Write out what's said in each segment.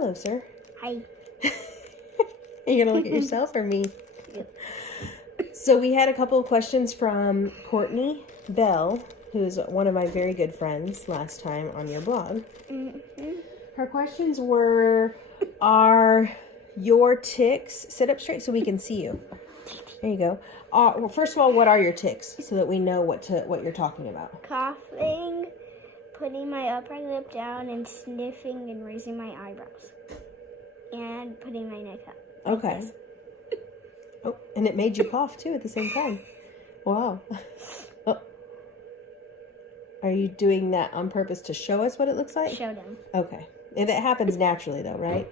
Hello, sir. Hi. Are you going to look at yourself or me? Yep. So we had a couple of questions from Courtney Bell, who's one of my very good friends last time on your blog. Mm-hmm. Her questions were, are your tics, sit up straight so we can see you. There you go. Well, first of all, what are your tics so that we know what you're talking about? Coughing, putting my upper lip down, and sniffing and raising my eyebrows. And putting my neck up. Okay. Oh, and it made you cough too at the same time. Wow. Oh. Are you doing that on purpose to show us what it looks like? Show them. Okay. And it happens naturally though, right?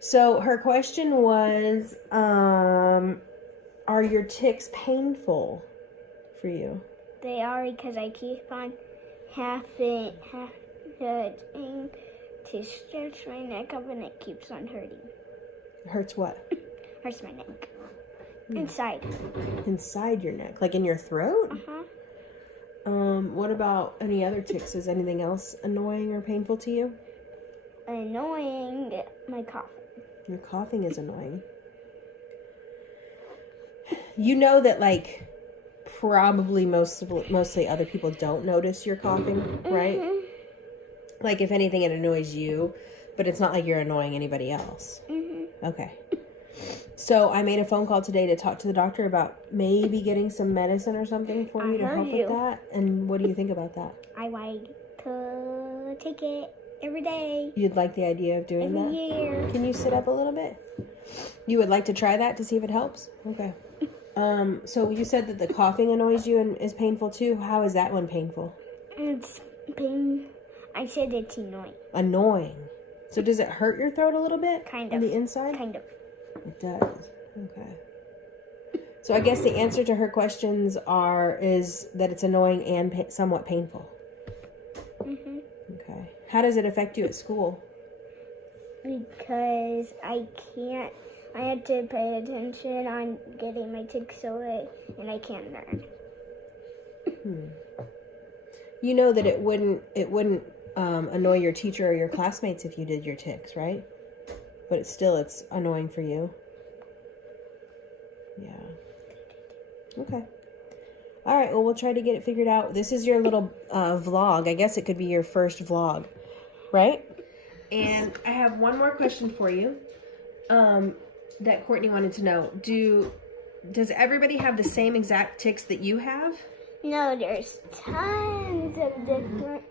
So her question was, are your tics painful for you? They are because I keep on having to stretch my neck up and it keeps on hurting. Hurts what? Hurts my neck. Inside. Inside your neck? Like in your throat? Uh-huh. What about any other tics? Is anything else annoying or painful to you? Annoying, my coughing. Your coughing is annoying. You know that, like, probably mostly other people don't notice your coughing, right? Mm-hmm. Like, if anything, it annoys you, but it's not like you're annoying anybody else. Mm-hmm. Okay. So I made a phone call today to talk to the doctor about maybe getting some medicine or something for you to help with that. And what do you think about that? I like to take it every day. You'd like the idea of doing Every that? year. Can you sit up a little bit? You would like to try that to see if it helps? Okay. So you said that the coughing annoys you and is painful too. How is that one painful? It's pain. I said it's annoying. Annoying. So does it hurt your throat a little bit? Kind On of. the inside? Kind of. It does. Okay. So I guess the answer to her questions is that it's annoying and somewhat painful. Mm-hmm. Okay. How does it affect you at school? Because I had to pay attention on getting my tics away, and I can't learn. You know that it wouldn't annoy your teacher or your classmates if you did your tics, right? But it's annoying for you. Yeah. Okay. All right. Well, we'll try to get it figured out. This is your little vlog. I guess it could be your first vlog, right? And I have one more question for you that Courtney wanted to know. Does everybody have the same exact tics that you have? No, there's tons of different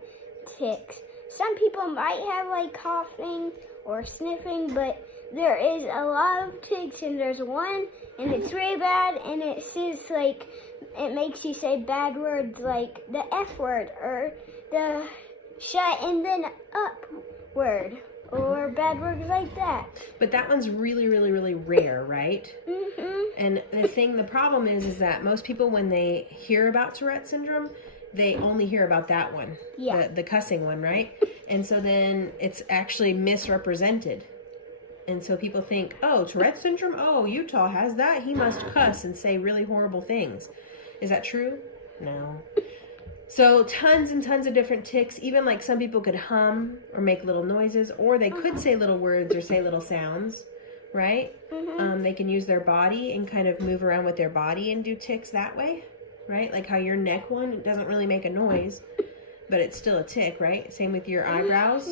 tics. Some people might have like coughing or sniffing, but there is a lot of tics, and there's one, and it's really bad, and it says like, it makes you say bad words like the F word or the shut and then up word or bad words like that. But that one's really, really, really rare, right? Mm-hmm. And the problem is that most people, when they hear about Tourette syndrome, they only hear about that one, Yeah. the cussing one, right? And so then it's actually misrepresented. And so people think, oh, Tourette syndrome? Oh, Utah has that. He must cuss and say really horrible things. Is that true? No. So tons and tons of different tics. Even like some people could hum or make little noises, or they could say little words or say little sounds, right? Mm-hmm. They can use their body and kind of move around with their body and do tics that way, right? Like how your neck one, it doesn't really make a noise, but it's still a tic, right? Same with your eyebrows,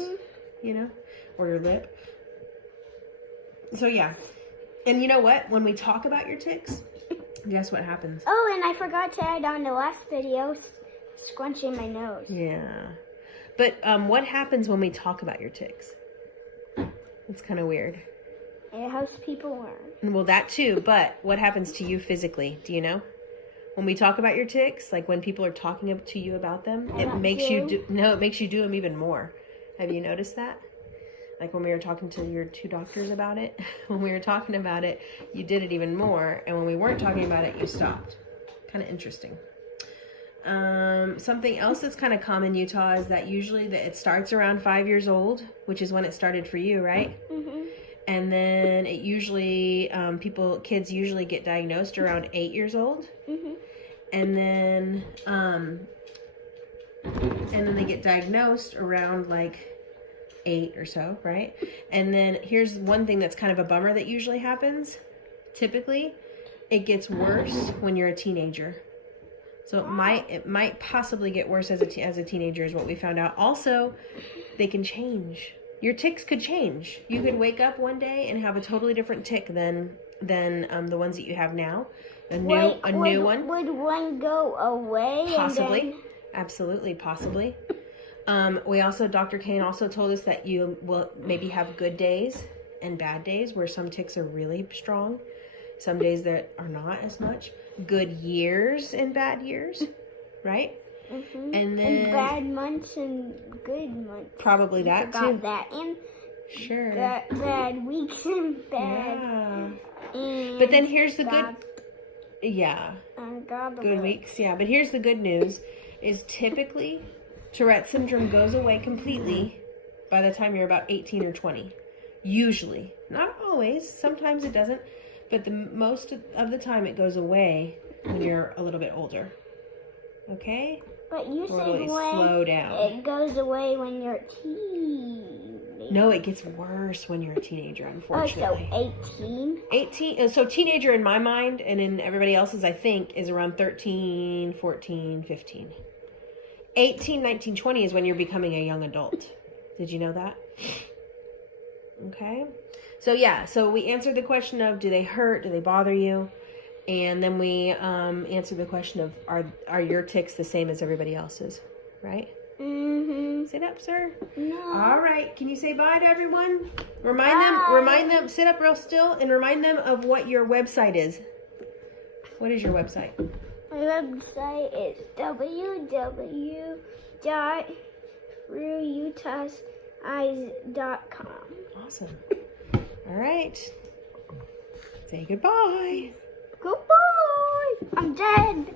you know, or your lip. So yeah. And you know what? When we talk about your tics, guess what happens? Oh, and I forgot to add on the last video, scrunching my nose. Yeah. But what happens when we talk about your tics? It's kind of weird. It helps people learn. Well, that too, but what happens to you physically? Do you know? When we talk about your tics, like when people are talking to you about them, it makes you do them even more. Have you noticed that? Like when we were talking to your two doctors about it, when we were talking about it, you did it even more. And when we weren't talking about it, you stopped. Kind of interesting. Something else that's kind of common in Utah is that usually it starts around 5 years old, which is when it started for you, right? Mm-hmm. And then it usually, kids usually get diagnosed around 8 years old. Mm-hmm. And then they get diagnosed around like 8 or so, right? And then here's one thing that's kind of a bummer that usually happens. Typically, it gets worse when you're a teenager. So it might possibly get worse as a teenager is what we found out. Also, they can change. Your tics could change. You could wake up one day and have a totally different tic than the ones that you have now. A new one. Would one go away? Possibly. And then... Absolutely, possibly. Dr. Kane also told us that you will maybe have good days and bad days where some tics are really strong. Some days that are not as much. Good years and bad years, right? Mm-hmm. And then bad months and good months. Probably that too. That and sure. Bad weeks and bad. Yeah. And but then here's the good. Yeah. Good weeks. Yeah. But here's the good news: is typically Tourette syndrome goes away completely by the time you're about 18 or 20. Usually, not always. Sometimes it doesn't. But the most of the time it goes away when you're a little bit older. Okay? But you said really when slow down. It goes away when you're a teenager. No, it gets worse when you're a teenager, unfortunately. Oh, so 18? 18. So teenager in my mind and in everybody else's, I think, is around 13, 14, 15. 18, 19, 20 is when you're becoming a young adult. Did you know that? Okay. So yeah, so we answered the question of do they hurt, do they bother you? And then we answered the question of are your tics the same as everybody else's, right? Mm-hmm. Sit up, sir. No. All right. Can you say bye to everyone? Remind them, sit up real still and remind them of what your website is. What is your website? My website is www.throughutahseyes.com. Awesome. All right. Say goodbye. Goodbye. I'm dead.